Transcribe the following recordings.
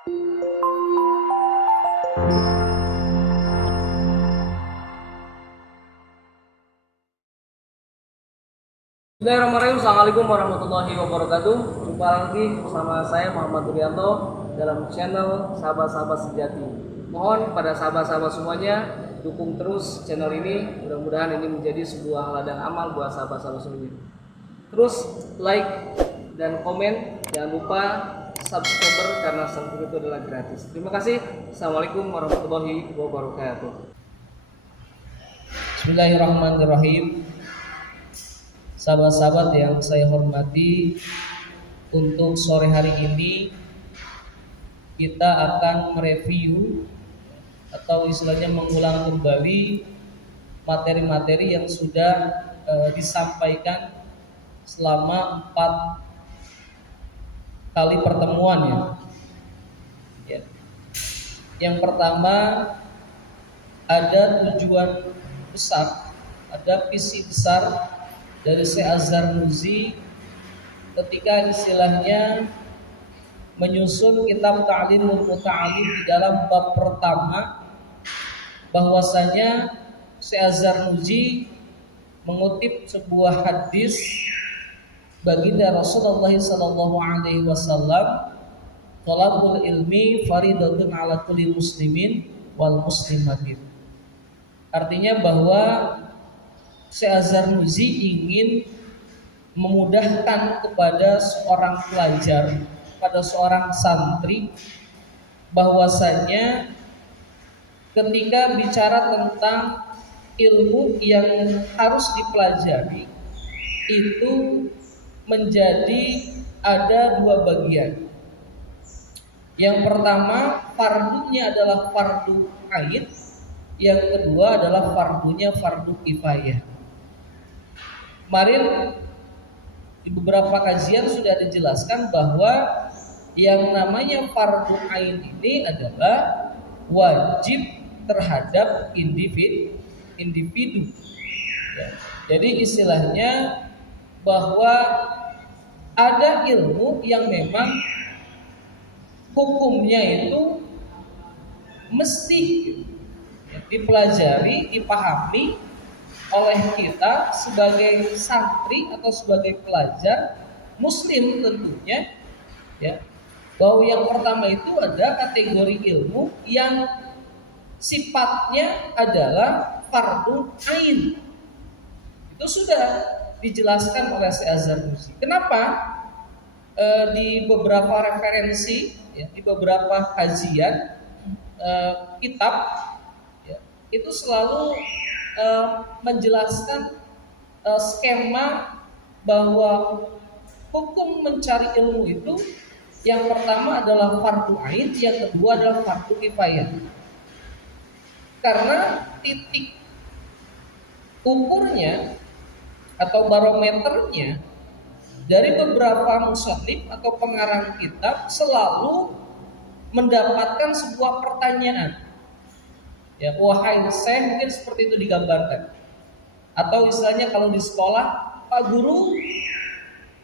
Bismillahirrahmanirrahim. Assalamualaikum warahmatullahi wabarakatuh. Jumpa lagi bersama saya Muhammad Durianto dalam channel Sahabat-sahabat Sejati. Mohon pada sahabat-sahabat semuanya dukung terus channel ini. Mudah-mudahan ini menjadi sebuah ladang amal buat sahabat-sahabat semuanya. Terus like dan komen. Jangan lupa subscribe karena subscribe itu adalah gratis. Terima kasih. Assalamualaikum warahmatullahi wabarakatuh. Bismillahirrahmanirrahim. Sahabat-sahabat yang saya hormati, untuk sore hari ini kita akan mereview atau istilahnya mengulang kembali materi-materi yang sudah disampaikan selama 4 kali pertemuan ya. Yang pertama, ada tujuan besar, ada visi besar dari Syekh Azhar Nuzi ketika istilahnya menyusun kitab Ta'limul Muta'alim di dalam bab pertama, bahwasanya Syekh Azhar Nuzi mengutip sebuah hadis baginda Rasulullah sallallahu alaihi wasallam, "Thalabul ilmi faridatun 'ala kulli muslimin wal muslimatin." Artinya bahwa Syekh Azhar Nuzi ingin memudahkan kepada seorang pelajar, pada seorang santri, bahwasanya ketika bicara tentang ilmu yang harus dipelajari itu menjadi ada 2 bagian. Yang pertama, fardunya adalah fardu ain, yang kedua adalah fardunya fardu kifayah. Kemarin di beberapa kajian sudah dijelaskan bahwa yang namanya fardu ain ini adalah wajib terhadap individu. Ya. Jadi istilahnya bahwa ada ilmu yang memang hukumnya itu mesti dipelajari, dipahami oleh kita sebagai santri atau sebagai pelajar muslim tentunya ya, bahwa yang pertama itu ada kategori ilmu yang sifatnya adalah fardu ain. Itu sudah dijelaskan oleh Syekh Azhar Nuzi. Kenapa di beberapa referensi ya, di beberapa kajian kitab ya, itu selalu menjelaskan skema bahwa hukum mencari ilmu itu yang pertama adalah fardu ain, yang kedua adalah fardu kifayah. Karena titik ukurnya atau barometernya dari beberapa musannif atau pengarang kitab selalu mendapatkan sebuah pertanyaan. Ya, wahai Syekh, mungkin seperti itu digambarkan. Atau istilahnya kalau di sekolah, Pak Guru,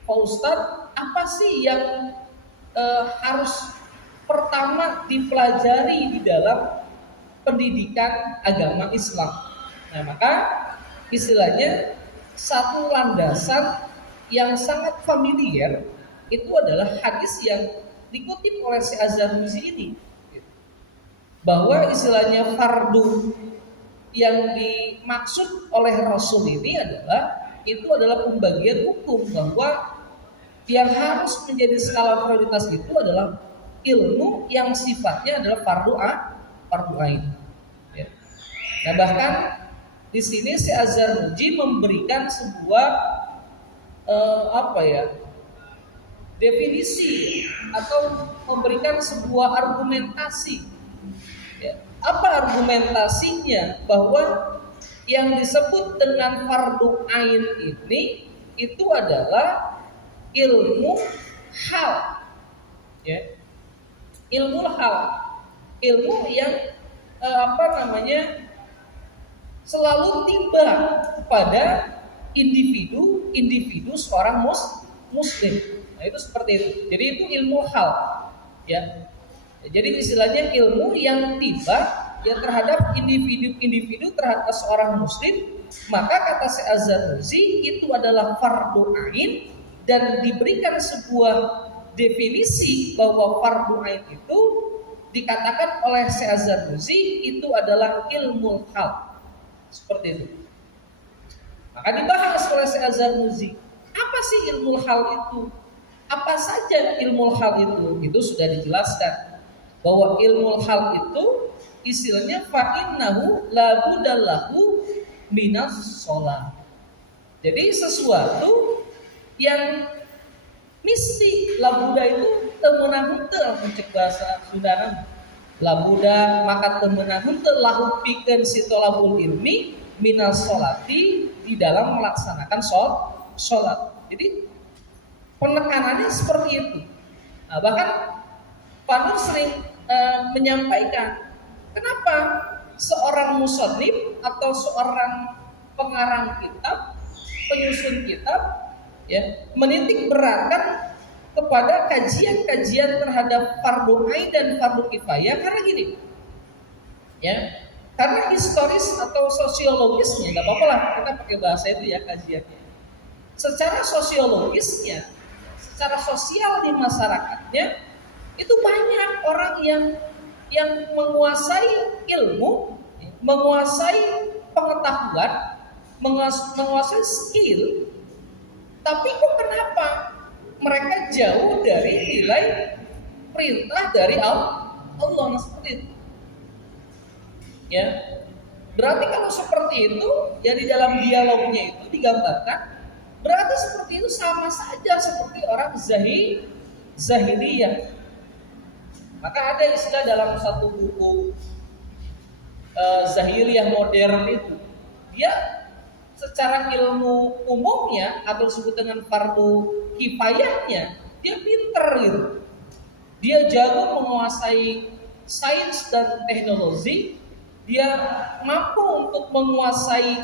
Pak Ustadz, apa sih yang harus pertama dipelajari di dalam pendidikan agama Islam? Nah, maka istilahnya satu landasan yang sangat familiar itu adalah hadis yang dikutip oleh Syekh Azhar Nuzi ini, bahwa istilahnya fardu yang dimaksud oleh Rasul ini adalah pembagian hukum, bahwa yang harus menjadi skala prioritas itu adalah ilmu yang sifatnya adalah fardu ain. Ya. Nah, bahkan di sini Syekh Azhar Nuzi memberikan sebuah definisi atau memberikan sebuah argumentasi. Ya. Apa argumentasinya bahwa yang disebut dengan fardu ain ini itu adalah ilmu hal, ya. Ilmu hal, ilmu yang selalu tiba pada individu seorang muslim. Nah, itu seperti itu. Jadi itu ilmu hal, ya. Jadi istilahnya ilmu yang tiba ya terhadap individu terhadap seorang muslim, maka kata Syekh Az-Zarnuji itu adalah fardu ain, dan diberikan sebuah definisi bahwa fardu ain itu dikatakan oleh Syekh Az-Zarnuji itu adalah ilmu hal. Seperti itu. Maka dibahas oleh Syekh Az-Zarnuji, apa sih ilmu hal itu? Apa saja ilmu hal itu? Itu sudah dijelaskan bahwa ilmu hal itu istilahnya fa'innahu la budallahu minas sholat. Jadi sesuatu yang mesti labuda itu temenang teu mencek bahasa Sundanan. Labuda maka temenang teu lahu pikeun sitolabul ilmi minas sholati di dalam melaksanakan sholat. Jadi penekanannya seperti itu. Nah, bahkan Pak Nur sering menyampaikan kenapa seorang musannif atau seorang pengarang kitab, penyusun kitab, ya, menitik beratkan kepada kajian-kajian terhadap fardu ain dan fardu kifayah karena gini, ya, karena historis atau sosiologisnya, nggak apa-apa lah kita pakai bahasa itu ya kajiannya. Secara sosiologisnya, secara sosial di masyarakatnya itu banyak orang yang menguasai ilmu, menguasai pengetahuan, menguasai skill, tapi kok kenapa mereka jauh dari nilai perintah dari Allah? Nah, seperti itu. Ya, berarti kalau seperti itu, ya di dalam dialognya itu digambarkan, berarti seperti itu sama saja seperti orang zahiriyah. Maka ada istilah dalam satu buku Zahiriyah modern itu, dia secara ilmu umumnya atau disebut dengan fardu kifayahnya, dia pinter gitu. Dia jago menguasai sains dan teknologi, dia mampu untuk menguasai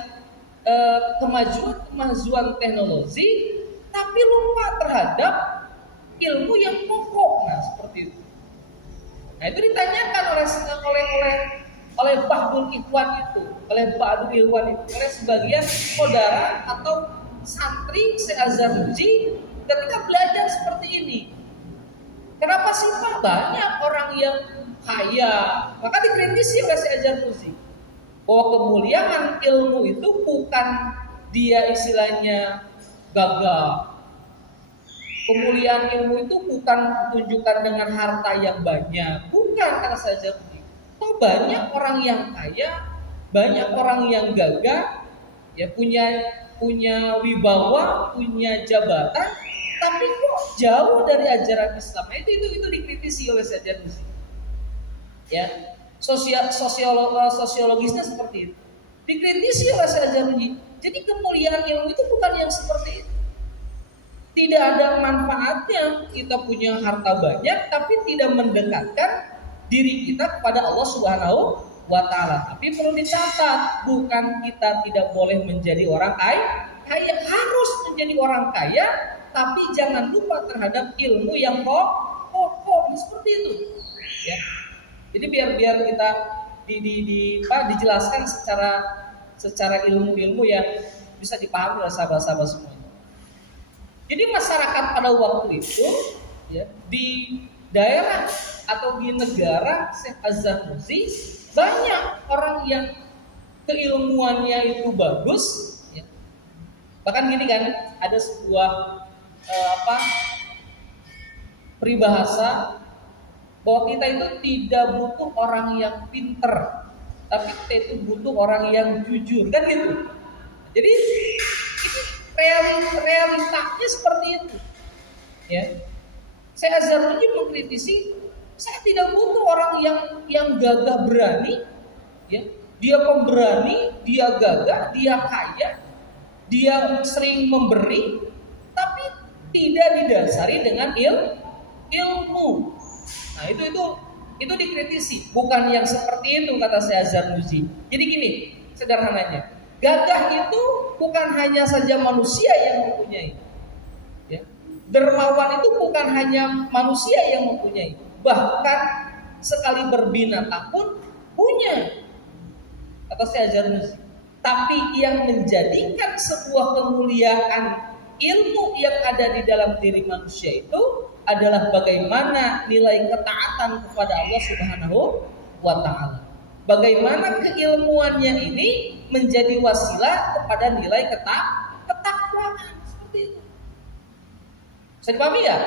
kemajuan teknologi, tapi lupa terhadap ilmu yang pokok. Nah, seperti itu. Nah, itu ditanyakan oleh Bahdul Ikhwan itu, oleh sebagian saudara atau santri Syekh Az-Zarnuji ketika belajar seperti ini. Kenapa sih Pak banyak orang yang kaya? Maka dikritisi oleh Syekh Az-Zarnuji bahwa kemuliaan ilmu itu bukan dia istilahnya gagah. Kemuliaan ilmu itu bukan ditunjukkan dengan harta yang banyak, bukan, kata saja. Toh banyak orang yang kaya, banyak orang yang gagah, ya punya wibawa, punya jabatan, tapi kok jauh dari ajaran Islam. Nah, itu dikritisi oleh Syekh Az-Zarnuji. Ya, sosiologisnya seperti itu. Dikritisi oleh Syekh Az-Zarnuji. Jadi kemuliaan ilmu itu bukan yang seperti itu. Tidak ada manfaatnya kita punya harta banyak tapi tidak mendekatkan diri kita kepada Allah Subhanahu wa taala. Tapi perlu dicatat, bukan kita tidak boleh menjadi orang kaya, harus menjadi orang kaya, tapi jangan lupa terhadap ilmu yang pokok seperti itu. Ya. Jadi biar kita dijelaskan secara ilmu-ilmu yang bisa dipahami oleh sahabat-sahabat semua. Jadi masyarakat pada waktu itu, ya, di daerah atau di negara Syekh Az-Zarnuji banyak orang yang keilmuannya itu bagus. Ya. Bahkan gini kan, ada sebuah peribahasa bahwa kita itu tidak butuh orang yang pinter, tapi kita itu butuh orang yang jujur, kan gitu. Jadi realitanya seperti itu. Ya. Syekh Az-Zarnuji mengkritisi, saya tidak butuh orang yang gagah berani, ya. Dia pemberani, dia gagah, dia kaya, dia sering memberi, tapi tidak didasari dengan ilmu. Nah, itu dikritisi, bukan yang seperti itu kata Syekh Az-Zarnuji. Jadi gini, sederhananya, gagah itu bukan hanya saja manusia yang mempunyai. Ya. Dermawan itu bukan hanya manusia yang mempunyai. Bahkan sekali berbinatang pun punya, kata Syekh Zarnuji. Tapi yang menjadikan sebuah kemuliaan ilmu yang ada di dalam diri manusia itu adalah bagaimana nilai ketaatan kepada Allah Subhanahu wa Ta'ala. Bagaimana keilmuannya ini menjadi wasilah kepada nilai ketakwaan, seperti itu. Saya dipahami ya?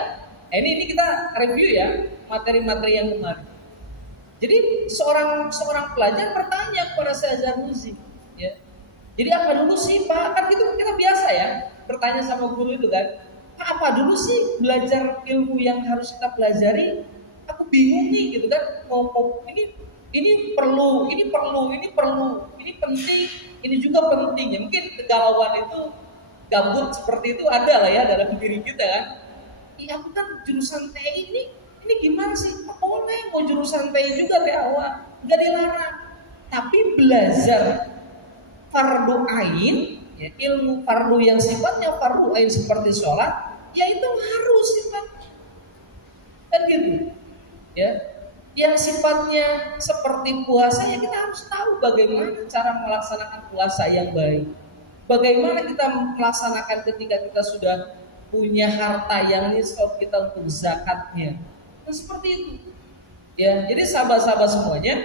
Ini kita review ya materi-materi yang kemarin. Jadi seorang pelajar bertanya kepada Syekh Zarnuji, ya. Jadi apa dulu sih Pak? Kan kita biasa ya bertanya sama guru itu kan. Apa dulu sih belajar ilmu yang harus kita pelajari? Aku bingung nih gitu kan. Mau ini perlu, ini penting, ini juga penting. Ya mungkin kegalauan itu, gabut seperti itu ada lah ya dalam diri kita kan. Iya aku kan jurusan TI ini gimana sih? Boleh mau jurusan TI juga dari awal, nggak dilarang. Tapi belajar fardu ain, ya, ilmu fardu yang sifatnya fardu ain seperti sholat, ya itu harus sifatnya, kan gitu, ya. Yang sifatnya seperti puasa, ya kita harus tahu bagaimana cara melaksanakan puasa yang baik. Bagaimana kita melaksanakan ketika kita sudah punya harta yang nisab kita untuk zakatnya. Nah, seperti itu. Ya, jadi sahabat-sahabat semuanya,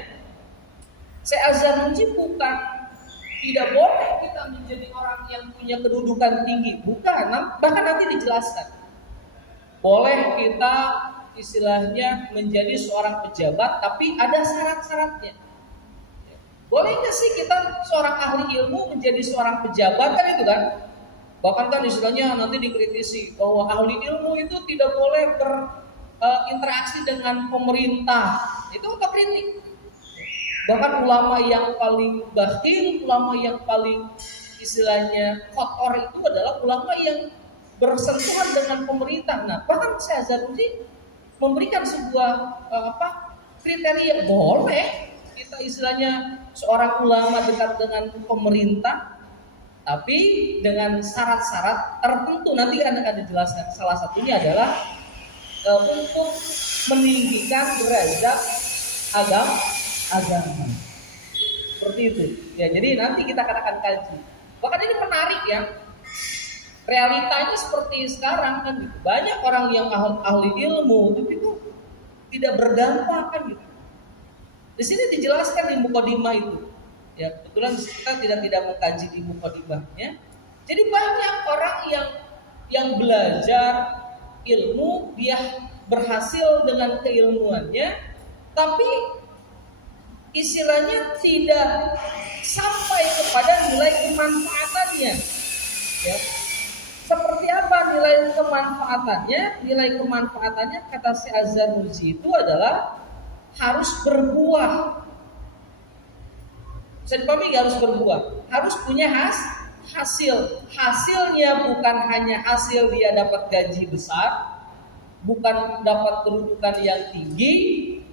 Syekh Zarnuji bukan tidak boleh kita menjadi orang yang punya kedudukan tinggi, bukan. Bahkan nanti dijelaskan. Boleh kita istilahnya menjadi seorang pejabat, tapi ada syarat-syaratnya. Boleh nggak sih kita seorang ahli ilmu menjadi seorang pejabat, kan itu kan? Bahkan kan istilahnya nanti dikritisi bahwa ahli ilmu itu tidak boleh berinteraksi dengan pemerintah. Itu otokritik. Bahkan ulama yang paling bakhil, ulama yang paling istilahnya kotor itu adalah ulama yang bersentuhan dengan pemerintah. Nah, bahkan Syekh Zarnuji memberikan sebuah kriteria, boleh kita istilahnya seorang ulama dekat dengan pemerintah, tapi dengan syarat-syarat tertentu. Nanti akan dijelaskan. Salah satunya adalah untuk meninggikan derajat agama. Seperti itu. Ya, jadi nanti kita akan kaji. Bahkan ini menarik ya. Realitanya seperti sekarang kan gitu. Banyak orang yang ahli ilmu tapi itu tidak berdampak kan gitu. Di sini dijelaskan di mukadimah itu. Ya, kebetulan kita tidak mengkaji di mukadimahnya. Jadi banyak orang yang belajar ilmu, dia berhasil dengan keilmuannya, tapi istilahnya tidak sampai kepada nilai kemanfaatannya. Ya. Seperti apa nilai kemanfaatannya? Nilai kemanfaatannya kata Syekh Zarnuji itu adalah harus berbuah. Saya dipahami harus berbuah, harus punya hasil. Hasilnya bukan hanya hasil dia dapat gaji besar, bukan dapat kedudukan yang tinggi,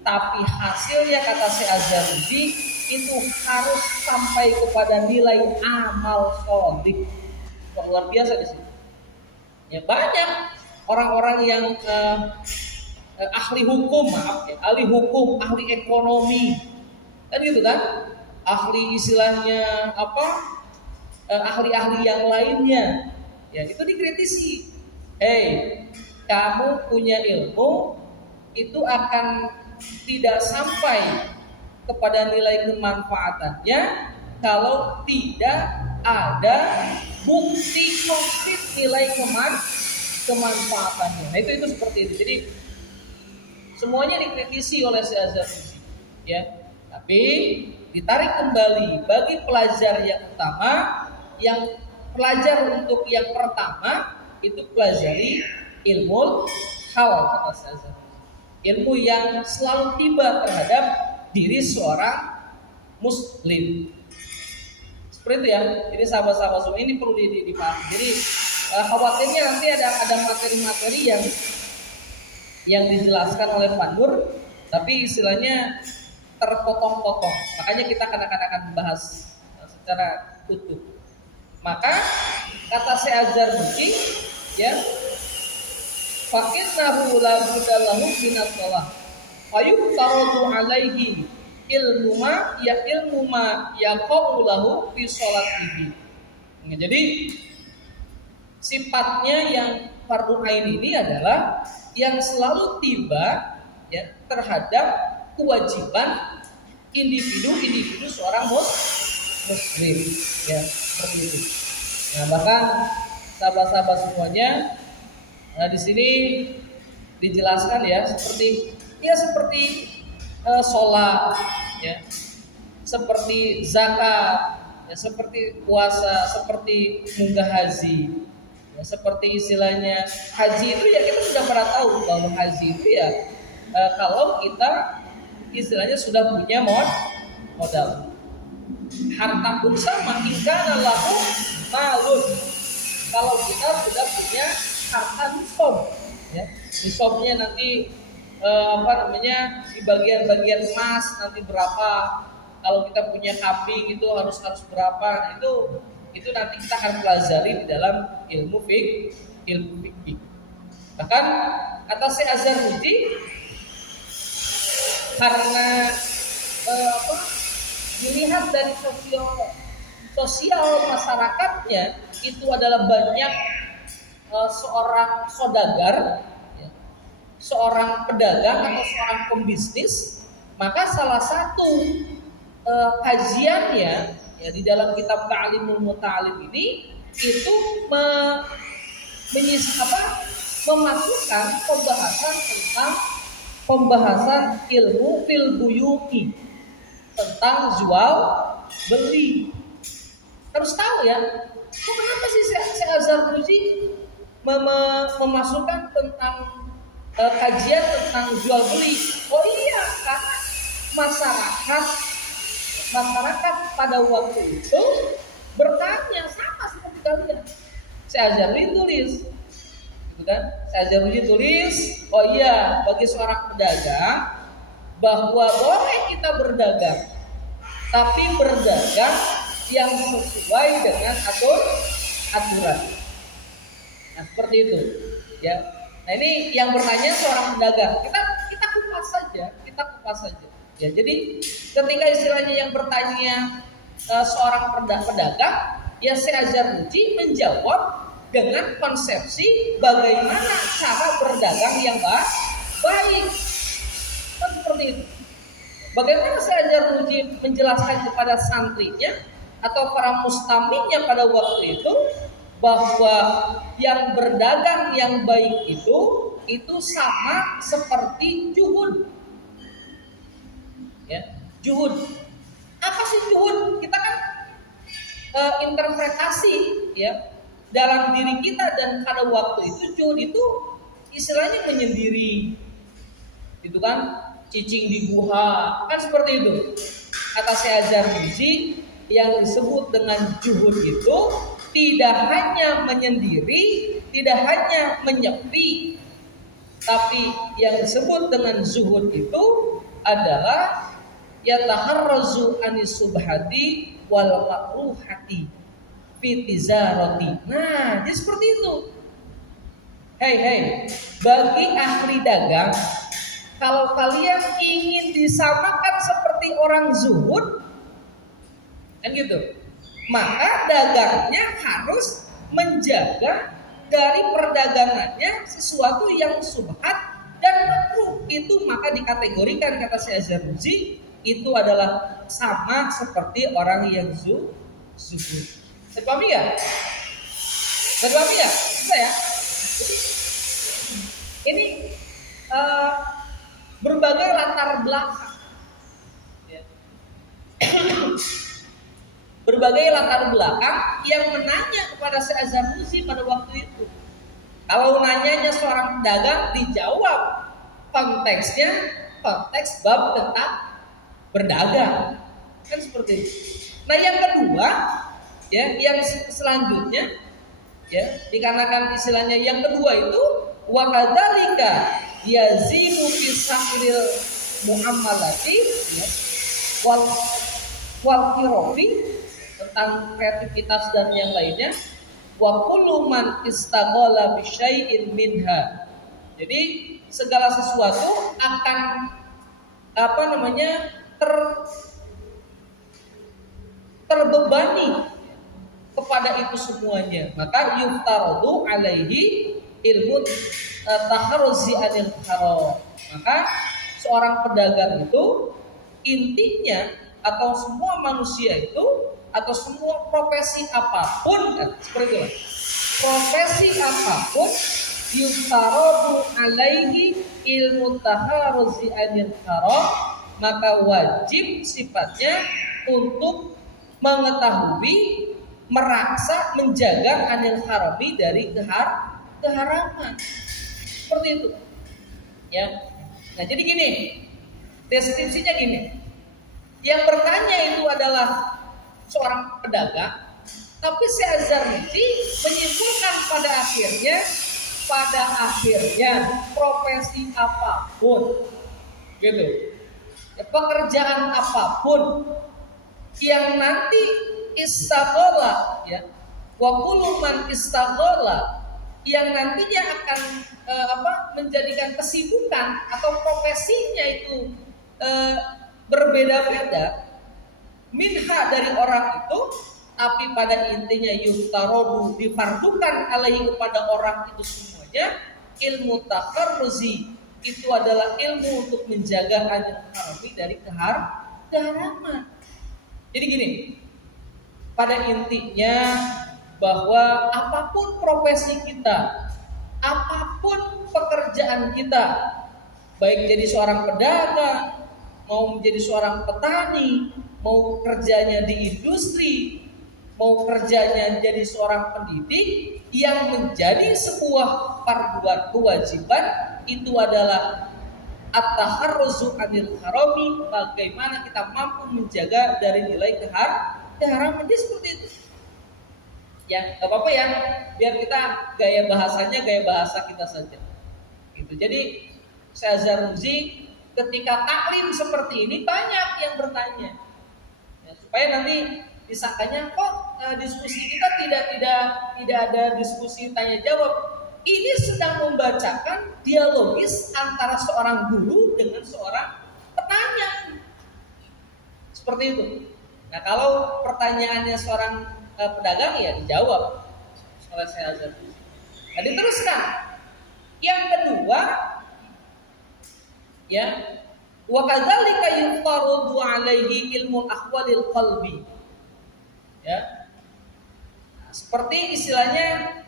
tapi hasilnya kata Syekh Zarnuji itu harus sampai kepada nilai amal sholih. Luar biasa di sini. Ya, banyak orang-orang yang ahli hukum, ahli hukum, ahli ekonomi, kan gitu kan? Ahli istilahnya ahli-ahli yang lainnya, ya itu dikritisi. Kamu punya ilmu itu akan tidak sampai kepada nilai kemanfaatannya kalau tidak ada bukti konkret nilai kemanfaatannya. Nah itu seperti itu. Jadi semuanya dikritisi oleh Syekh Zarnuji, ya. Tapi ditarik kembali bagi pelajar yang utama, yang pelajar untuk yang pertama itu pelajari ilmu hal kata Syekh Zarnuji. Ilmu yang selalu tiba terhadap diri seorang muslim. Seperti itu ya. Jadi sahabat-sahabat semua ini perlu dipahami. Jadi khawatirnya nanti ada materi-materi yang dijelaskan oleh Pak Nur, tapi istilahnya terpotong-potong. Makanya kita akan bahas secara utuh. Maka kata Syekh Zarnuji, ya, fa innahu la budallahu minas shalah. fayuftaradu alaihi ilmu ma yaqau lahu fi sholatihi. Nah, jadi sifatnya yang fardu ain ini adalah yang selalu tiba ya terhadap kewajiban individu seorang muslim ya seperti itu. Nah, bahkan sahabat-sahabat semuanya, di sini dijelaskan ya seperti sholat ya, seperti zakat ya, seperti puasa, seperti munggah haji ya, seperti istilahnya haji itu ya kita sudah pernah tahu bahwa haji itu ya kalau kita istilahnya sudah punya modal. Harta pun sama, ingkana lahu malun. Kalau kita sudah punya harta nisob, ya, nisobnya nanti di bagian-bagian emas nanti berapa? Kalau kita punya kambing itu harus berapa? Nah, itu nanti kita akan pelajari di dalam ilmu fikih. Bahkan kata Syekh Az-Zarnuji, karena dilihat dari sosial masyarakatnya itu adalah banyak seorang saudagar, ya, seorang pedagang atau seorang pembisnis, maka salah satu kajiannya ya di dalam kitab Ta'limul Muta'alim ini itu memasukkan pembahasan ilmu fil buyuti tentang jual beli. Harus tahu ya, kenapa sih Syekh Az-Zarnuji memasukkan tentang kajian tentang jual beli? Oh iya, karena masyarakat pada waktu itu bertanya sama seperti kalian. Syekh Az-Zarnuji tulis, gitu kan? Syekh Az-Zarnuji tulis, oh iya, bagi seorang pedagang bahwa boleh kita berdagang, tapi berdagang yang sesuai dengan aturan. Nah, seperti itu, ya. Nah, ini yang bertanya seorang pedagang. Kita kupas saja. Ya, jadi ketika istilahnya yang bertanya seorang pedagang, ya Syekh Az-Zarnuji menjawab dengan konsepsi bagaimana cara berdagang yang baik. Kan seperti itu. Bagaimana Syekh Az-Zarnuji menjelaskan kepada santrinya atau para mustaminya pada waktu itu bahwa yang berdagang yang baik itu sama seperti juhud. Ya, juhud. Apa sih juhud? Kita kan interpretasi ya dalam diri kita, dan pada waktu itu juhud itu istilahnya menyendiri. Itu kan cicing di guha, kan seperti itu. Kata Syekh Az-Zarnuji, yang disebut dengan juhud itu tidak hanya menyendiri, tidak hanya menyepi, tapi yang disebut dengan zuhud itu adalah yataharrazu anis subhati wal makruhati fi tizarati. Nah, jadi seperti itu. Hei, bagi ahli dagang, kalau kalian ingin disamakan seperti orang zuhud, kan gitu, maka dagangnya harus menjaga dari perdagangannya sesuatu yang subhat dan makruh. Itu maka dikategorikan, kata Syekh Az-Zarnuji, itu adalah sama seperti orang yang zuhud. Saya pahami ya? Bisa ya? Ini berbagai latar belakang, ya. Berbagai latar belakang yang menanya kepada Syekh Az-Zarnuji pada waktu itu. Kalau nanyanya seorang pedagang, dijawab konteksnya konteks bab tentang berdagang, kan seperti itu. Nah, yang kedua, ya, yang selanjutnya, ya, dikarenakan istilahnya yang kedua itu wa kadzalika yazimu fi sahril muamalati, ya, wal kirofi, tentang kreativitas dan yang lainnya, wa kullu man istaghala bi syai'in minha. Jadi segala sesuatu akan ter, terbebani kepada itu semuanya. Maka yuftaradu alaihi ilmu taharruzi anil haram. Maka seorang pedagang itu intinya, atau semua manusia itu, atau semua profesi apapun, seperti itu, profesi apapun, yuftaradu alaihi ilmu taharruzi anil haram, maka wajib sifatnya untuk mengetahui, meraksa, menjaga anil harami, dari keharaman. Seperti itu. Ya. Nah, jadi gini, deskripsinya gini. Yang bertanya itu adalah seorang pedagang, tapi Syekh Az-Zarnuji menyimpulkan pada akhirnya profesi apapun, gitu, ya, pekerjaan apapun yang nanti istaghola, ya, wa kullu man istaghola, yang nantinya akan menjadikan kesibukan atau profesinya itu berbeda-beda, minha, dari orang itu, tapi pada intinya yuftarodu, difardukan alaihi, kepada orang itu semuanya, ilmu takarruzi, itu adalah ilmu untuk menjaga anil harami, dari keharaman. Jadi gini, pada intinya bahwa apapun profesi kita, apapun pekerjaan kita, baik jadi seorang pedagang, mau menjadi seorang petani, mau kerjanya di industri, mau kerjanya jadi seorang pendidik, yang menjadi sebuah farduan, kewajiban, itu adalah at-taharruzu anil harami, bagaimana kita mampu menjaga dari nilai keharaman. Jadi seperti itu. Ya, nggak apa-apa ya, biar kita gaya bahasanya gaya bahasa kita saja. Gitu. Jadi Syekh Az-Zarnuji ketika taklim seperti ini banyak yang bertanya, ya, supaya nanti disangkanya kok diskusi kita tidak ada diskusi tanya jawab. Ini sedang membacakan dialogis antara seorang guru dengan seorang petanya, seperti itu. Nah, kalau pertanyaannya seorang pedagang, ya dijawab oleh Syekh Az-Zarnuji. Nah, diteruskan. Yang kedua, ya, wa kadzalika yuftarudu alaihi ilmu ahwalil qalbi. Ya. Seperti istilahnya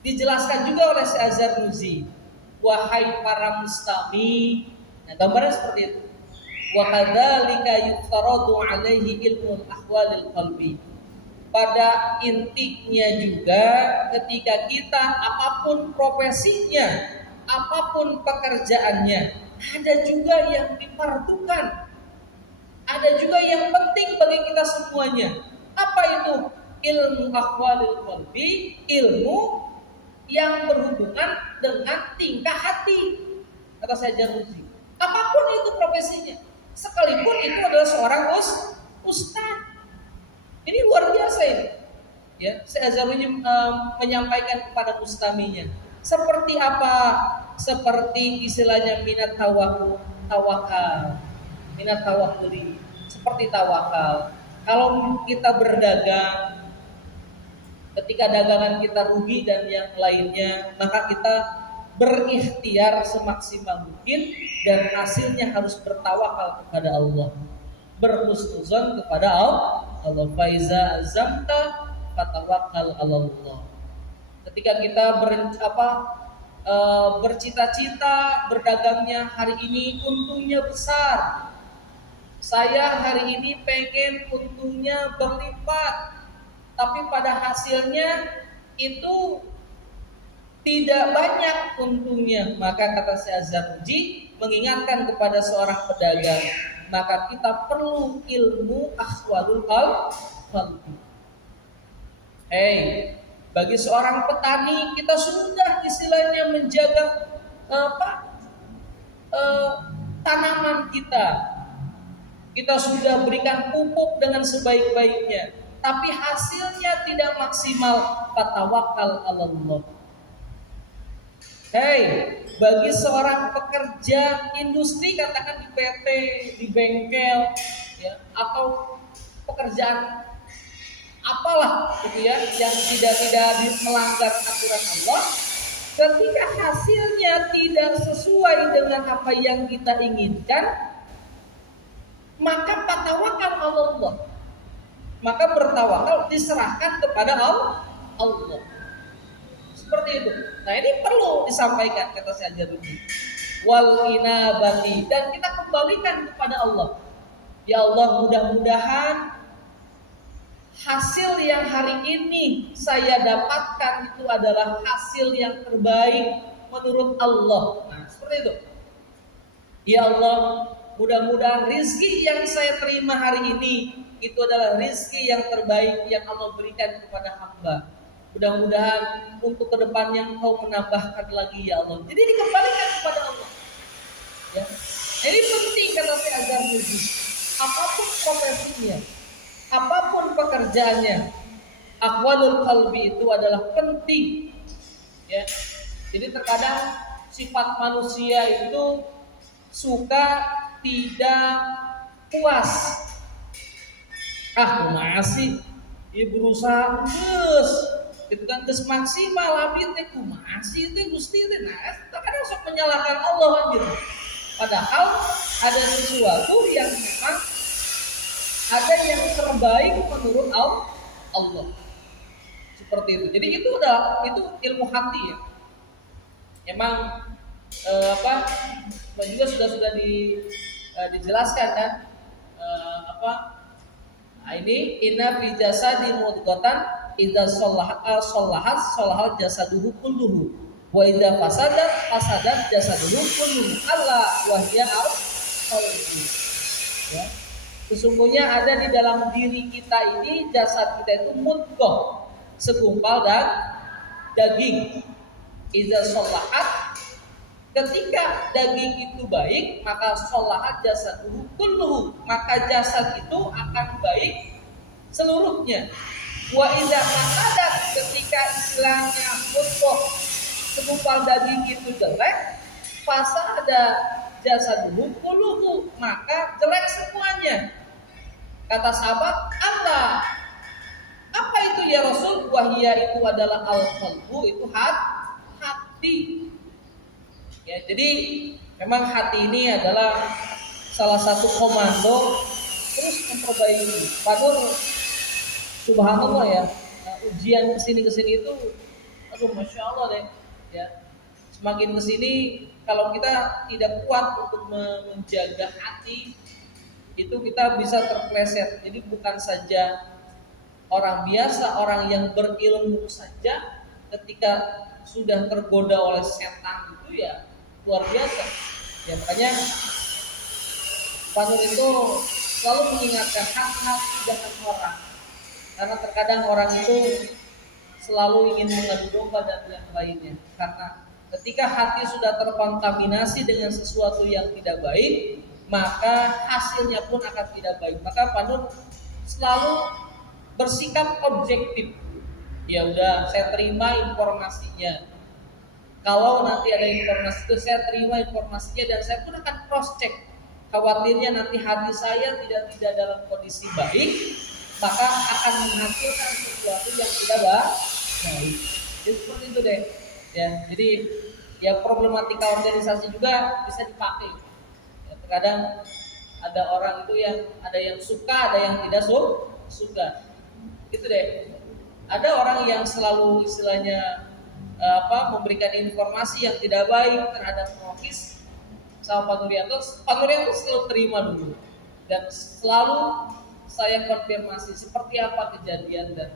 dijelaskan juga oleh Syekh Az-Zarnuji, wahai para mustami. Nah, gambarnya seperti itu. Wa kadzalika yuftarudu alaihi ilmu ahwalil qalbi. Pada intinya juga, ketika kita apapun profesinya, apapun pekerjaannya, ada juga yang difardukan, ada juga yang penting bagi kita semuanya. Apa itu? Ilmu ahwalil qalbi, ilmu yang berhubungan dengan tingkah hati, kata Syekh Az-Zarnuji. Apapun itu profesinya, sekalipun itu adalah seorang ustaz. Ini luar biasa ini. Ya, Syekh Az-Zarnuji menyampaikan kepada mustaminya. Seperti apa? Seperti istilahnya minat tawakal. Minat tawakuli. Seperti tawakal. Kalau kita berdagang, ketika dagangan kita rugi dan yang lainnya, maka kita berikhtiar semaksimal mungkin dan hasilnya harus bertawakal kepada Allah, berhusnuzon kepada Allah. Faiza azamta fatawakkal 'alallah. Ketika kita bercita-cita berdagangnya hari ini untungnya besar, saya hari ini pengen untungnya berlipat, tapi pada hasilnya itu tidak banyak untungnya, maka kata Syekh Az-Zarnuji mengingatkan kepada seorang pedagang, maka kita perlu ilmu ahwalul qalbi. Bagi seorang petani, kita sudah istilahnya menjaga tanaman kita. Kita sudah berikan pupuk dengan sebaik-baiknya, tapi hasilnya tidak maksimal. Fatawakal 'alallah. Hei, bagi seorang pekerja industri, katakan di PT, di bengkel, ya, atau pekerjaan apalah gitu ya, yang tidak melanggar aturan Allah, ketika hasilnya tidak sesuai dengan apa yang kita inginkan, maka patawakal Allah, maka bertawakal diserahkan kepada Allah. Seperti itu. Nah, ini perlu disampaikan kata Syekh Jaruddin. Wal inabati, dan kita kembalikan kepada Allah. Ya Allah, mudah-mudahan hasil yang hari ini saya dapatkan itu adalah hasil yang terbaik menurut Allah. Nah, seperti itu. Ya Allah, mudah-mudahan rizki yang saya terima hari ini itu adalah rizki yang terbaik yang Allah berikan kepada hamba. Mudah-mudahan untuk kedepannya Engkau menambahkan lagi ya Allah. Jadi dikembalikan kepada Allah. Ya. Ini penting kata saya agar mudah. Apapun profesinya, apapun pekerjaannya, aqwalul qalbi itu adalah penting. Ya. Jadi terkadang sifat manusia itu suka tidak puas. Masih dia berusaha terus, gitu kan, terus maksimal abdi teh masih teh Gusti teh. Nah, terkadang sok menyalahkan Allah kan gitu. Padahal ada sesuatu yang memang ada yang terbaik menurut Allah. Seperti itu. Jadi itu ilmu hati ya. Emang juga sudah dijelaskan kan nah, ini inna fi jasadi mudghatan idza sholahat jasaduhu kulluhu wa idza fasadat jasaduhu kulluhu alla wa hiya al-qalbi. Ya. Sesungguhnya ada di dalam diri kita ini, jasad kita itu mudghah, segumpal dan daging. Idza sholahat, ketika daging itu baik, maka sholahat jasaduhu kulluhu, maka jasad itu akan baik seluruhnya. Wa idza fasadat, ketika istilahnya mudghah, segumpal daging itu jelek, fasada jasaduhu kulluhu, maka jelek semuanya. Kata sahabat, Allah, apa itu ya Rasul? Wahia itu adalah al-qalbu, itu hati. Ya, jadi memang hati ini adalah salah satu komando terus memperbaiki. Pak subhanallah ya, ujian kesini itu, masya Allah deh. Ya, semakin kesini kalau kita tidak kuat untuk menjaga hati, itu kita bisa terpleset. Jadi bukan saja orang biasa, orang yang berilmu saja ketika sudah tergoda oleh setan itu ya luar biasa. Ya makanya Pak Nur itu selalu mengingatkan hati-hati dengan orang, karena terkadang orang itu selalu ingin mengadu domba dan yang lainnya. Karena ketika hati sudah terkontaminasi dengan sesuatu yang tidak baik, maka hasilnya pun akan tidak baik. Maka Pak Nur selalu bersikap objektif. Ya udah, saya terima informasinya. Kalau nanti ada informasi itu, saya terima informasinya dan saya pun akan cross check. Khawatirnya nanti hati saya tidak dalam kondisi baik, maka akan menghasilkan sesuatu yang tidak baik. Jadi seperti itu deh. Ya, jadi ya problematika organisasi juga bisa dipakai. Ya, terkadang ada orang itu yang ada yang suka, ada yang tidak suka. Gitu deh. Ada orang yang selalu istilahnya memberikan informasi yang tidak baik terhadap Nokis sama Pak Nurianto selalu terima dulu dan selalu saya konfirmasi seperti apa kejadian dan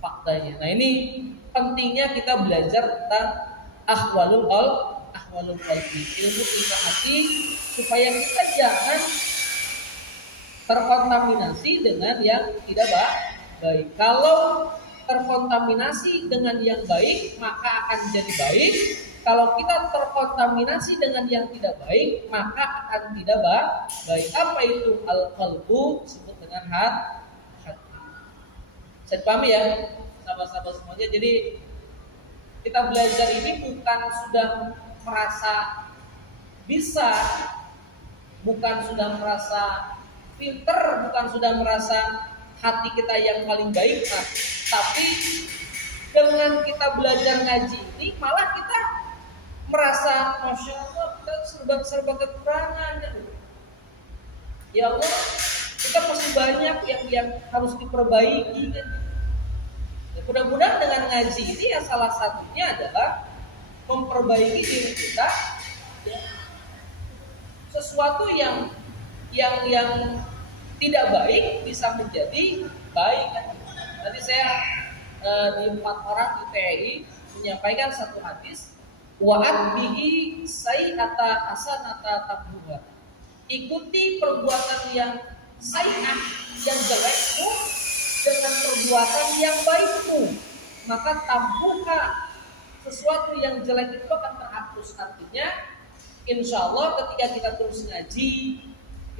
faktanya. Nah, ini pentingnya kita belajar tentang ahwalul qalbi, ilmu tingkah hati, supaya kita jangan terkontaminasi dengan yang tidak baik. Kalau terkontaminasi dengan yang baik, maka akan jadi baik. Kalau kita terkontaminasi dengan yang tidak baik, maka akan tidak baik. Apa itu al-qalbu? Disebut dengan hati. Saya pahami ya, sahabat-sahabat semuanya. Jadi Kita belajar ini bukan sudah merasa bisa, bukan sudah merasa pinter, bukan sudah merasa hati kita yang paling baik, tapi dengan kita belajar ngaji ini malah kita merasa masya Allah kita serba kekurangan. Ya Allah, kita masih banyak yang harus diperbaiki. Ya, mudah-mudahan dengan ngaji ini ya salah satunya adalah memperbaiki diri kita, ya, sesuatu yang tidak baik bisa menjadi baik. Tadi saya di 4 orang di TI menyampaikan satu hadis, wa'ad bihi sayyata hasanata tabluha. Ikuti perbuatan yang sayyah, yang jelekmu dengan perbuatan yang baikmu, maka tabluha, sesuatu yang jelek itu akan terhapus. Artinya insya Allah ketika kita terus ngaji,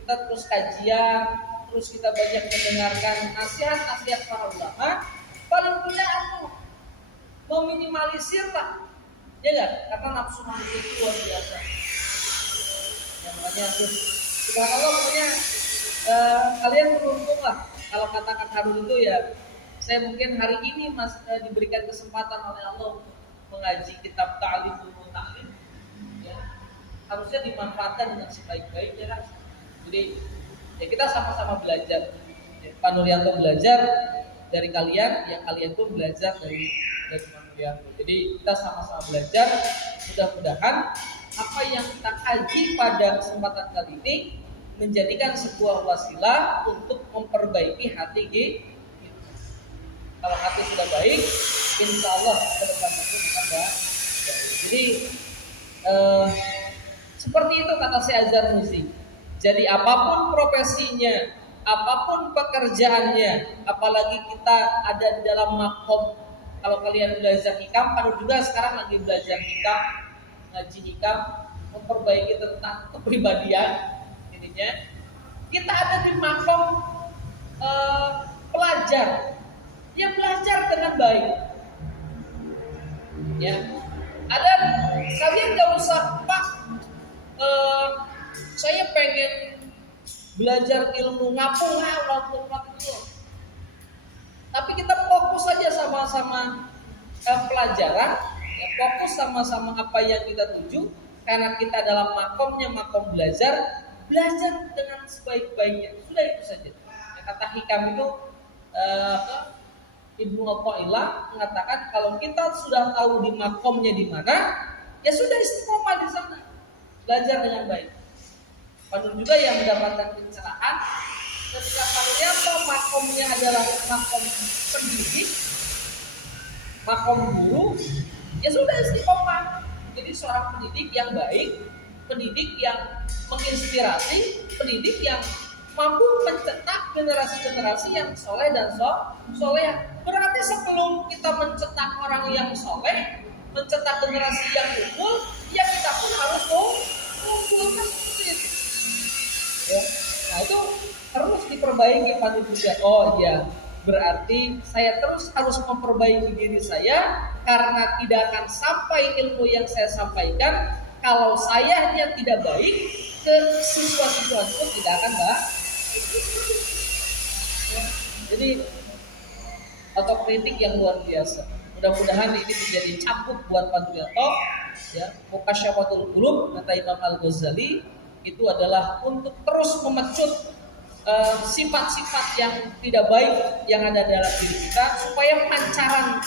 kita terus kajian, terus kita banyak mendengarkan nasihat-nasihat para ulama, paling tidak aku meminimalisir lah, ya kan? Karena nafsu manusia itu luar biasa. Yang namanya terus, subhanallah, pokoknya kalian beruntung lah. Kalau katakan Harun itu ya, saya mungkin hari ini diberikan kesempatan oleh Allah untuk mengaji kitab Ta'limul Muta'allim, ya, harusnya dimanfaatkan dengan sebaik-baiknya kan. Jadi ya kita sama-sama belajar. Ya, Pak Nuryanto belajar dari kalian, yang kalian pun belajar dari Pak Nuryanto. Jadi kita sama-sama belajar. Mudah-mudahan apa yang kita kaji pada kesempatan kali ini menjadikan sebuah wasilah untuk memperbaiki hati kita. Kalau hati sudah baik, insya Allah ke depan itu akan baik. Jadi seperti itu kata Syekh Azhar Nusi. Jadi apapun profesinya, apapun pekerjaannya, apalagi kita ada di dalam makom. Kalau kalian belajar hikam, Pak juga sekarang lagi belajar hikam, ngaji hikam, memperbaiki tentang kepribadian. Intinya kita ada di makom pelajar yang belajar dengan baik. Ya, ada kalian nggak usah Pak. Saya pengen belajar ilmu ngapung itu. Tapi kita fokus saja sama-sama pelajaran, ya, fokus sama-sama apa yang kita tuju, karena kita dalam makomnya makom belajar dengan sebaik-baiknya. Sudah itu saja. Ya, kata hikam itu Ibnu Athaillah mengatakan kalau kita sudah tahu di makomnya di mana, ya sudah istiqomah di sana, belajar dengan baik. Padahal juga yang mendapatkan pencerahan ketika kalian tahu makomnya adalah makom pendidik, makom guru, ya sudah istiqomah. Jadi seorang pendidik yang baik, pendidik yang menginspirasi, pendidik yang mampu mencetak generasi-generasi yang soleh dan soleh. Berarti sebelum kita mencetak orang yang soleh, mencetak generasi yang unggul, ya kita pun harus unggul kan seperti itu. Ya. Nah itu terus diperbaiki Pak juga. Oh iya, berarti saya terus harus memperbaiki diri saya karena tidak akan sampai ilmu yang saya sampaikan kalau saya tidak baik, ke siswa-siswa itu tidak akan baik. Ya. Jadi otokritik yang luar biasa. Mudah-mudahan ini menjadi cambuk buat Pak Nuryanto. Ya, Mukasyafatul Qulub kata Imam Al-Ghazali itu adalah untuk terus memecut sifat-sifat yang tidak baik yang ada dalam diri kita supaya pancaran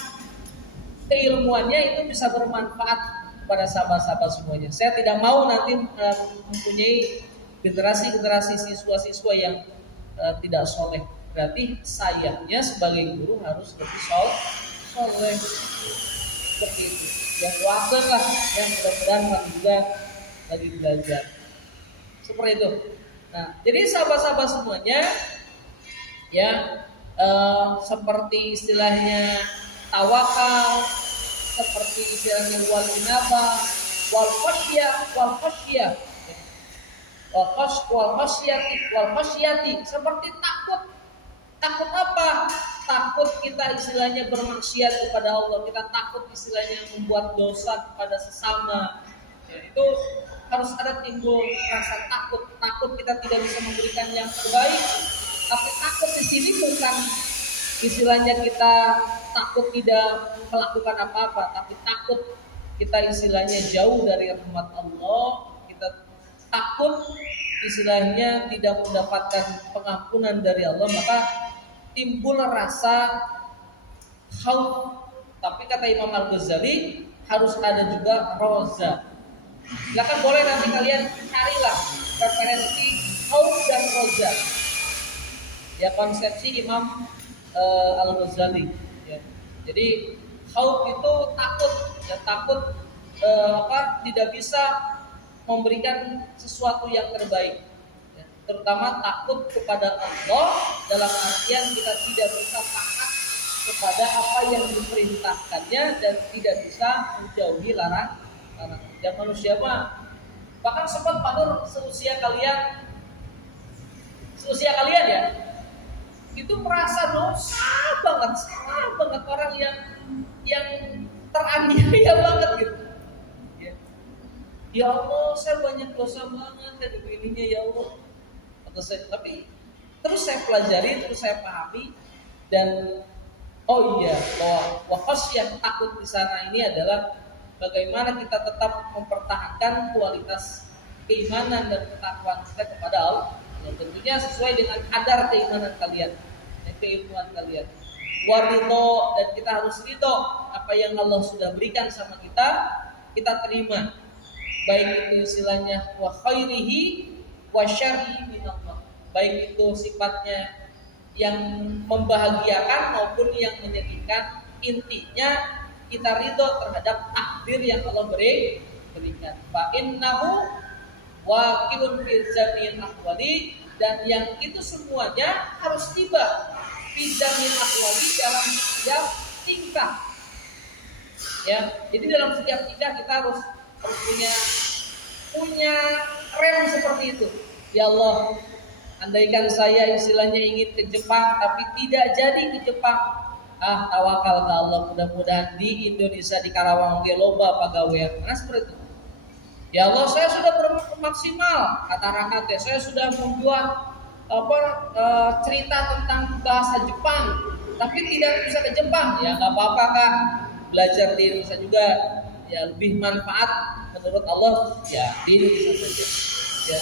keilmuannya itu bisa bermanfaat kepada sahabat-sahabat semuanya. Saya tidak mau nanti mempunyai generasi-generasi siswa-siswa yang tidak soleh. Berarti sayangnya sebagai guru harus lebih soleh seperti itu. Yang doakan lah, yang mudah-mudahan juga lagi belajar seperti itu. Nah, jadi sahabat-sahabat semuanya, ya seperti istilahnya tawakal, seperti istilahnya wal inabah, wal khasyati, seperti takut. Takut apa? Takut kita istilahnya bermaksiat kepada Allah, kita takut istilahnya membuat dosa kepada sesama. Ya, itu harus ada timbul rasa takut. Takut kita tidak bisa memberikan yang terbaik. Tapi takut di sini bukan istilahnya kita takut tidak melakukan apa-apa, tapi takut kita istilahnya jauh dari rahmat Allah, kita takut istilahnya tidak mendapatkan pengampunan dari Allah, maka timbul rasa khauf. Tapi kata Imam Al-Ghazali harus ada juga roza. Silakan boleh nanti kalian carilah referensi khauf dan roza. Ya, konsepsi Imam Al-Ghazali. Ya. Jadi khauf itu takut, ya takut tidak bisa memberikan sesuatu yang terbaik. Ya. Terutama takut kepada Allah dalam artian kita tidak bisa taat kepada apa yang diperintahkannya dan tidak bisa menjauhi larangan. Dan manusia mah bahkan sempat pada seusia kalian ya, itu merasa dosa banget, salah banget, orang yang teraniaya banget gitu. Ya. Ya Allah, saya banyak dosa banget dan begininya ya Allah. Tapi terus saya pelajari, terus saya pahami, dan oh iya, bahwa khasyah takut di sana ini adalah bagaimana kita tetap mempertahankan kualitas keimanan dan ketakwaan kita kepada Allah. Ya, tentunya sesuai dengan kadar keimanan kalian dan keilmuan kalian. Waridho, dan kita harus ridho apa yang Allah sudah berikan sama kita terima. Baik itu istilahnya wa khairihi wa syarrihi minallah. Baik itu sifatnya yang membahagiakan maupun yang menyedihkan, intinya kita ridho terhadap takdir yang Allah berikan. Fa innahu waqilun fi jamil ahwali, dan yang itu semuanya harus tiba fi jamil ahwali, dalam setiap tingkah. Ya, jadi dalam setiap tingkah kita harus punya rem seperti itu. Ya Allah, andaikan saya istilahnya ingin ke Jepang tapi tidak jadi ke Jepang, tawakal ke Allah, mudah-mudahan di Indonesia di Karawang ge loba pagawean. Nah seperti itu. Ya Allah, saya sudah bermaksimal kata Raka teh, saya sudah membuat cerita tentang bahasa Jepang tapi tidak bisa ke Jepang. Ya nggak apa-apa Kak, belajar di Indonesia juga ya lebih manfaat menurut Allah ya di Indonesia saja. Ya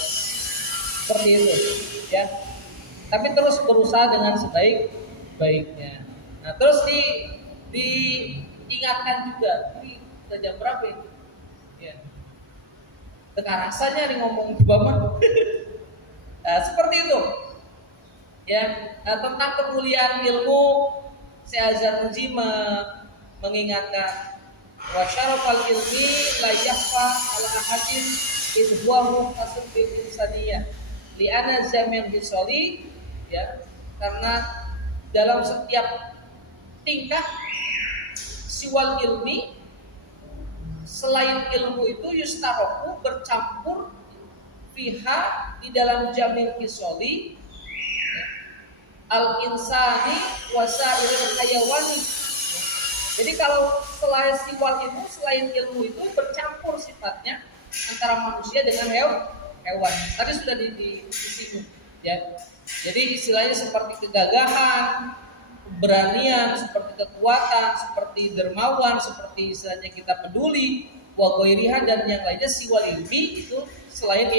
seperti itu ya. Tapi terus berusaha dengan sebaik-baiknya. Nah terus diingatkan juga, ini udah jam berapa ini? Ya. Tengah rasanya nih ngomong mah. Nah, seperti itu. Ya, tentang kemuliaan ilmu, Syekh Azhar Muji mengingatkan wa syarafal ilmi la yakhfa ala ahadin idh huwa muhtasim bil insaniyah li ana zamil bisoli, ya, karena dalam setiap tingkah siwal ilmi, selain ilmu itu yustaroku bercampur fiha di dalam jamil kisoli, ya, al insani wasairil hayawani. Jadi kalau selain siwal ilmu, selain ilmu itu bercampur sifatnya antara manusia dengan hewan. Tadi sudah disinggung, ya. Jadi istilahnya seperti kegagahan, keberanian, seperti kekuatan, seperti dermawan, seperti istilahnya kita peduli, wa ghairiha, dan yang lainnya siwal ilmi itu selain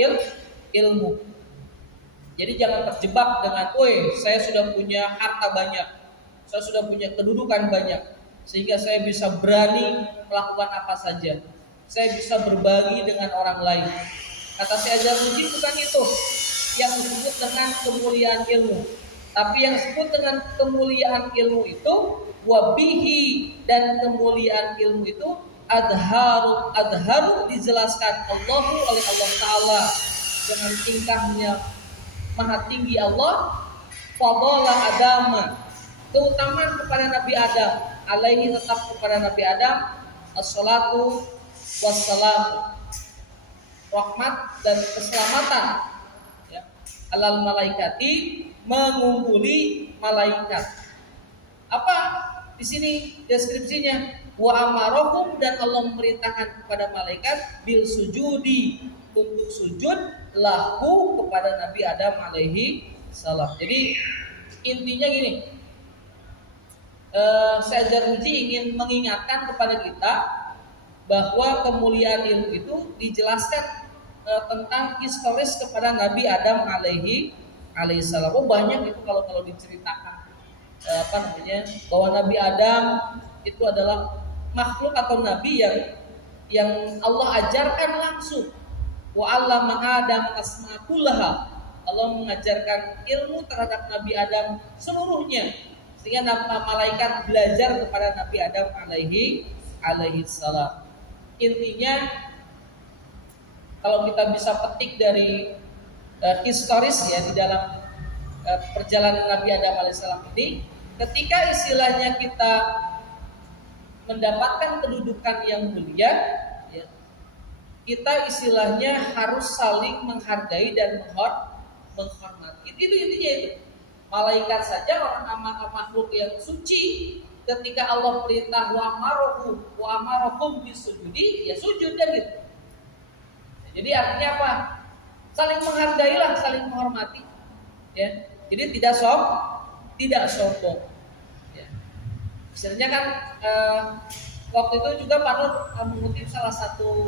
ilmu. Jadi jangan terjebak dengan, saya sudah punya harta banyak, saya sudah punya kedudukan banyak, sehingga saya bisa berani melakukan apa saja, saya bisa berbagi dengan orang lain. Kata Syekh Azhar Muji, bukan itu yang disebut dengan kemuliaan ilmu. Tapi yang disebut dengan kemuliaan ilmu itu wabihi, dan kemuliaan ilmu itu adharu dijelaskan Allahu oleh Allah Ta'ala dengan tingkahnya maha tinggi Allah, fadalah agama, keutamaan kepada Nabi Adam, alaihi, tetap kepada Nabi Adam, as-salatu wassalam, rahmat dan keselamatan, ya, alal malaikati, mengumpuli malaikat. Apa di sini deskripsinya? Wa amarohum, dan Allah memerintahkan kepada malaikat bil sujudi, untuk sujud lahu kepada Nabi Adam alaihi salam. Jadi intinya gini, saya Zarnuji ingin mengingatkan kepada kita bahwa kemuliaan ilmu itu dijelaskan tentang historis kepada Nabi Adam alaihi salam. Oh, banyak itu kalau diceritakan bahwa Nabi Adam itu adalah makhluk atau nabi yang Allah ajarkan langsung. Wa 'allama Adam asma kullaha. Allah mengajarkan ilmu terhadap Nabi Adam seluruhnya, sehingga malaikat belajar kepada Nabi Adam alaihi salam. Intinya kalau kita bisa petik dari historis ya di dalam perjalanan Nabi Adam alaihissalam ini, ketika istilahnya kita mendapatkan kedudukan yang mulia, ya, kita istilahnya harus saling menghargai dan menghormati. Itu intinya itu. Malaikat saja orang makhluk yang suci, ketika Allah perintah wa amarohum bisujudi, ya sujud dan gitu. Jadi artinya apa? Saling menghargailah, saling menghormati. Ya. Jadi tidak sombong. Ya. Misalnya kan waktu itu juga Pak Nur mengutip salah satu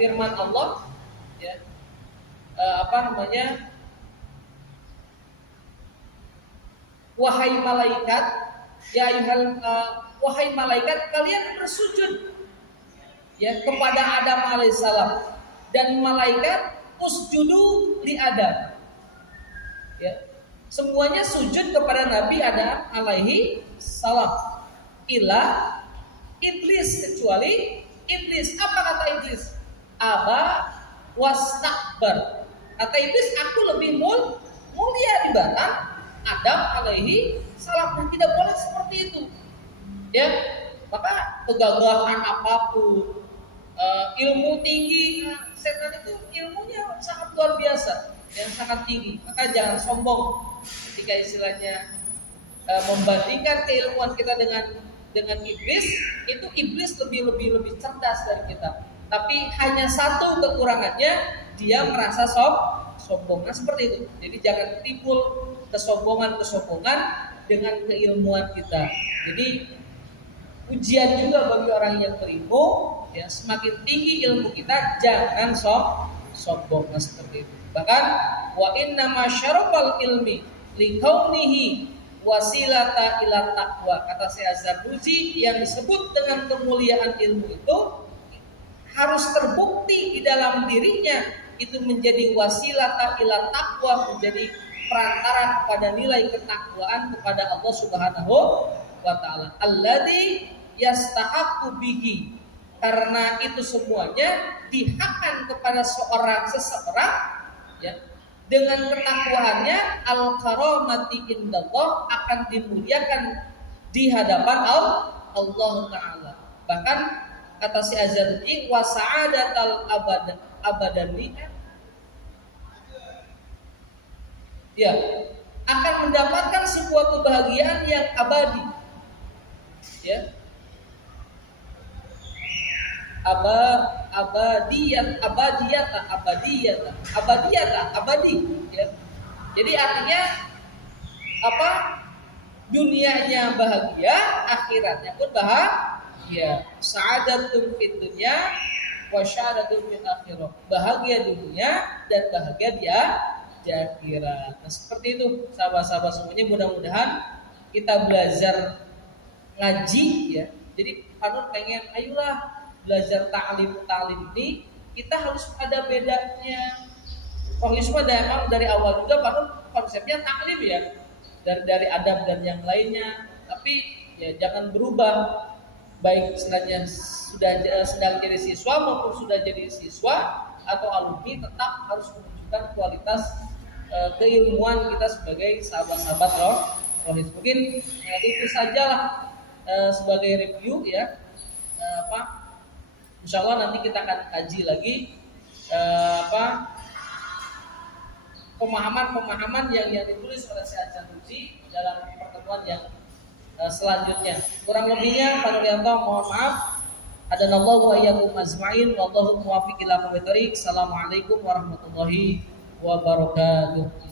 firman Allah, ya, wahai malaikat, wahai malaikat, kalian bersujud ya kepada Adam alaihissalam, dan malaikat usjudu li Adam. Ya. Semuanya sujud kepada Nabi Adam alaihi salam. Ila iblis, kecuali iblis. Apa kata iblis? Aba wastakbar. Kata iblis, aku lebih mulia di batang Adam alaihi salam, dan tidak boleh seperti itu. Ya, maka kegagahan apapun, ilmu tinggi, setan itu ilmunya sangat luar biasa, yang sangat tinggi. Maka jangan sombong ketika istilahnya membandingkan keilmuan kita dengan iblis. Itu iblis lebih cerdas dari kita. Tapi hanya satu kekurangannya, dia merasa sombong. Nah, seperti itu. Jadi jangan timbul kesombongan dengan keilmuan kita. Jadi ujian juga bagi orang yang berilmu, ya, semakin tinggi ilmu kita, jangan sombong. Nah, seperti itu. Bahkan wa inna masyarafal ilmi likaunihi wasilata ila taqwa. Kata Syekh Zarnuji, yang disebut dengan kemuliaan ilmu itu harus terbukti di dalam dirinya, itu menjadi wasilata ila taqwa, menjadi perantara kepada nilai ketakwaan kepada Allah Subhanahu wa taala. Alladzi yastahaqqu bihi. Karena itu semuanya dihakkan kepada seseorang, ya, dengan ketakwaannya, al-karamati indallah, akan dimuliakan di hadapan Allah Ta'ala. Bahkan kata si Azharji, wa sa'adatal abadani, ya, akan mendapatkan sebuah kebahagiaan yang abadi. Ya. Abadi, ya. Jadi artinya apa? Dunianya bahagia, akhiratnya pun bahagia. Sa'adatun fid dunya wa sya'adatun fil akhirah. Bahagia di dunia dan bahagia di akhirat. Nah, seperti itu sahabat-sahabat semuanya, mudah-mudahan kita belajar ngaji, ya. Jadi Pak Nur pengen, ayolah belajar ta'lim ini, kita harus ada bedanya. Rohisme memang dari awal juga Pak Nur konsepnya ta'lim, ya, dari adab dan yang lainnya. Tapi ya jangan berubah, baik istilahnya sudah sedang jadi siswa maupun sudah jadi siswa atau alumni, tetap harus menunjukkan kualitas keilmuan kita sebagai sahabat-sahabat rohis. Mungkin itu sajalah sebagai review, ya. Insya Allah nanti kita akan kaji lagi pemahaman-pemahaman yang ditulis oleh Syekh Al-Jalusi dalam pertemuan yang selanjutnya. Kurang lebihnya Pak Nuryanto mohon maaf. Hadanallahu wa iyyakum ajmain wallahu muwaffiq ila aqwamit thoriq. Assalamualaikum warahmatullahi wabarakatuh.